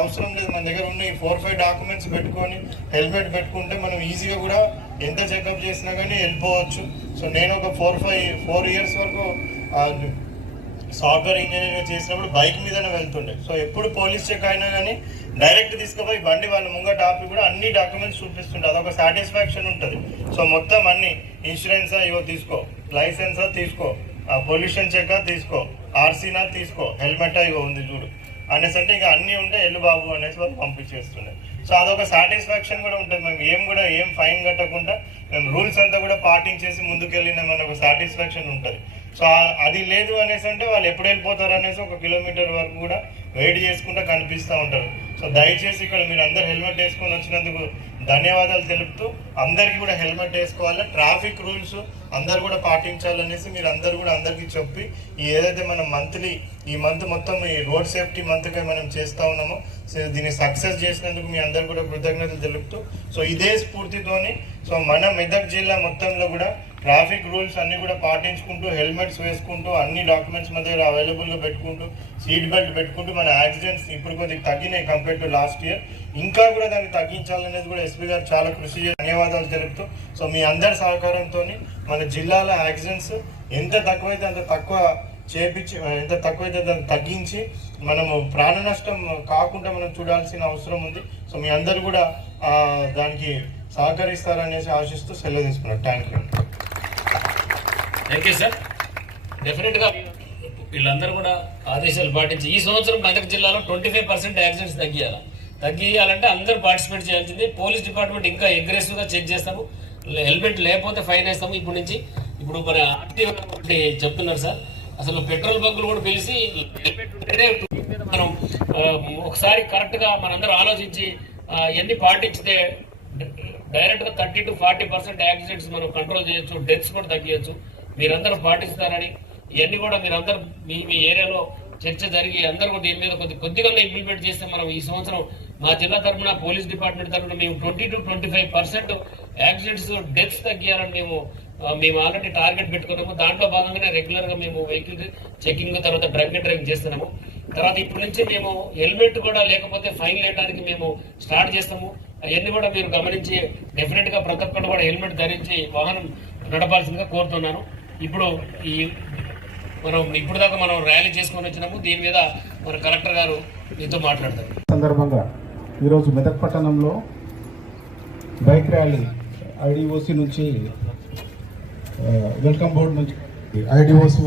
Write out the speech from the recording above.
అవసరం లేదు. మన దగ్గర ఉన్న 4-5 డాక్యుమెంట్స్ పెట్టుకొని హెల్మెట్ పెట్టుకుంటే మనం ఈజీగా కూడా ఎంత చెకప్ చేసినా కానీ వెళ్ళిపోవచ్చు. సో నేను ఒక 4 ఇయర్స్ వరకు సాఫ్ట్వేర్ ఇంజనీరింగ్ చేసినప్పుడు బైక్ మీదనే వెళ్తుండే. సో ఎప్పుడు పోలీస్ చెక్ అయినా కానీ డైరెక్ట్ తీసుకుపోయి బండి వాళ్ళ ముంగట ఆపి కూడా అన్ని డాక్యుమెంట్స్ చూపిస్తుంటే అదొక సాటిస్ఫాక్షన్ ఉంటుంది. సో మొత్తం అన్ని ఇన్సూరెన్సా ఇవో తీసుకో, లైసెన్సా తీసుకో, పొల్యూషన్ చెక్కా తీసుకో, ఆర్సీనా తీసుకో, హెల్మెటా ఇవో ఉంది చూడు అనేసి అంటే ఇక అన్నీ ఉంటే ఎల్లు బాబు అనేసి వాళ్ళు పంపించేస్తుండే. సో అదొక సాటిస్ఫాక్షన్ కూడా ఉంటుంది. మేము ఏం ఫైన్ కట్టకుండా మేము రూల్స్ అంతా కూడా పాటించేసి ముందుకెళ్ళినామని ఒక సాటిస్ఫాక్షన్ ఉంటుంది. సో అది లేదు అనేసి అంటే వాళ్ళు ఎప్పుడు వెళ్ళిపోతారు అనేసి 1 కిలోమీటర్ వరకు కూడా వెయిట్ చేసుకుంటూ కనిపిస్తూ ఉంటారు. సో దయచేసి ఇక్కడ మీరు అందరు హెల్మెట్ వేసుకొని వచ్చినందుకు ధన్యవాదాలు తెలుపుతూ అందరికీ కూడా హెల్మెట్ వేసుకోవాలి, ట్రాఫిక్ రూల్స్ అందరు కూడా పాటించాలనేసి మీరు అందరు కూడా అందరికీ చెప్పి ఏదైతే మనం ఈ మంత్ మొత్తం ఈ రోడ్ సేఫ్టీ మంత్గా మనం చేస్తూ ఉన్నామో సో దీన్ని సక్సెస్ చేసినందుకు మీ అందరు కూడా కృతజ్ఞతలు తెలుపుతూ సో ఇదే స్ఫూర్తితోని సో మన మెదక్ జిల్లా మొత్తంలో కూడా ట్రాఫిక్ రూల్స్ అన్ని కూడా పాటించుకుంటూ హెల్మెట్స్ వేసుకుంటూ అన్ని డాక్యుమెంట్స్ మన దగ్గర అవైలబుల్గా పెట్టుకుంటూ సీట్ బెల్ట్ పెట్టుకుంటూ మన యాక్సిడెంట్స్ ఇప్పుడు కొద్దిగా తగ్గినాయి కంపేర్ టు లాస్ట్ ఇయర్. ఇంకా కూడా దాన్ని తగ్గించాలనేది కూడా ఎస్పీ గారు చాలా కృషి చేసి ధన్యవాదాలు తెలుపుతూ సో మీ అందరి సహకారంతో మన జిల్లాలో యాక్సిడెంట్స్ ఎంత తక్కువైతే అంత తక్కువ చేపించి ఎంత తక్కువైతే దాన్ని తగ్గించి మనము ప్రాణ నష్టం కాకుండా మనం చూడాల్సిన అవసరం ఉంది. సో మీ అందరు కూడా దానికి సహకరిస్తారనేసి ఆశిస్తూ సెలవు తీసుకున్నారు. Thank you sir. డెఫినెట్గా వీళ్ళందరూ కూడా ఆదేశాలు పాటించి ఈ సంవత్సరం మెదక్ జిల్లాలో 25% యాక్సిడెంట్స్ తగ్గియాలంటే అందరూ పార్టిసిపేట్ చేయాల్సింది. పోలీస్ డిపార్ట్మెంట్ ఇంకా అగ్రెసివ్గా చెక్ చేస్తాము, హెల్మెట్ లేకపోతే ఫైన్ వేస్తాము. ఇప్పుడు మన ఆర్టీఓ చెప్తున్నారు సార్, అసలు పెట్రోల్ బంకులు కూడా పిలిచి హెల్మెట్ ఉంటేనే మనం ఒకసారి కరెక్ట్గా మనందరూ ఆలోచించి ఎన్ని పాటించితే డైరెక్ట్గా 30 to 40% యాక్సిడెంట్స్ మనం కంట్రోల్ చేయొచ్చు, డెత్స్ కూడా తగ్గించచ్చు. మీరందరూ పాటిస్తారని ఇవన్నీ కూడా మీరందరూ మీ ఏరియాలో చర్చ జరిగి అందరూ కూడా దీని మీద కొద్దిగా ఇంప్లిమెంట్ చేస్తే మనం ఈ సంవత్సరం మా జిల్లా తరఫున పోలీస్ డిపార్ట్మెంట్ తరఫున మేము 20 to 25% యాక్సిడెంట్స్ డెత్స్ తగ్గియాలని మేము ఆల్రెడీ టార్గెట్ పెట్టుకున్నాము. దాంట్లో భాగంగానే రెగ్యులర్గా మేము వెహికల్ చెకింగ్ తర్వాత డ్రంక్ అండ్ డ్రైవింగ్ చేస్తున్నాము. తర్వాత ఇప్పటి నుంచి మేము హెల్మెట్ కూడా లేకపోతే ఫైన్ వేయడానికి మేము స్టార్ట్ చేస్తాము. అవన్నీ కూడా మీరు గమనించి డెఫినెట్గా ప్రతి ఒక్కరు కూడా హెల్మెట్ ధరించి వాహనం నడపాల్సిందిగా కోరుతున్నాను. ఇప్పుడు ఇప్పుడు దాకా మనం ర్యాలీ చేసుకొని వచ్చినాము. దీని మీద మన కలెక్టర్ గారు మీతో మాట్లాడతారు. సందర్భంగా ఈరోజు మెదక్ పట్టణంలో బైక్ ర్యాలీ ఐడిఓసి నుంచి వెల్కమ్ బోర్డు నుంచి ఐడిఓసి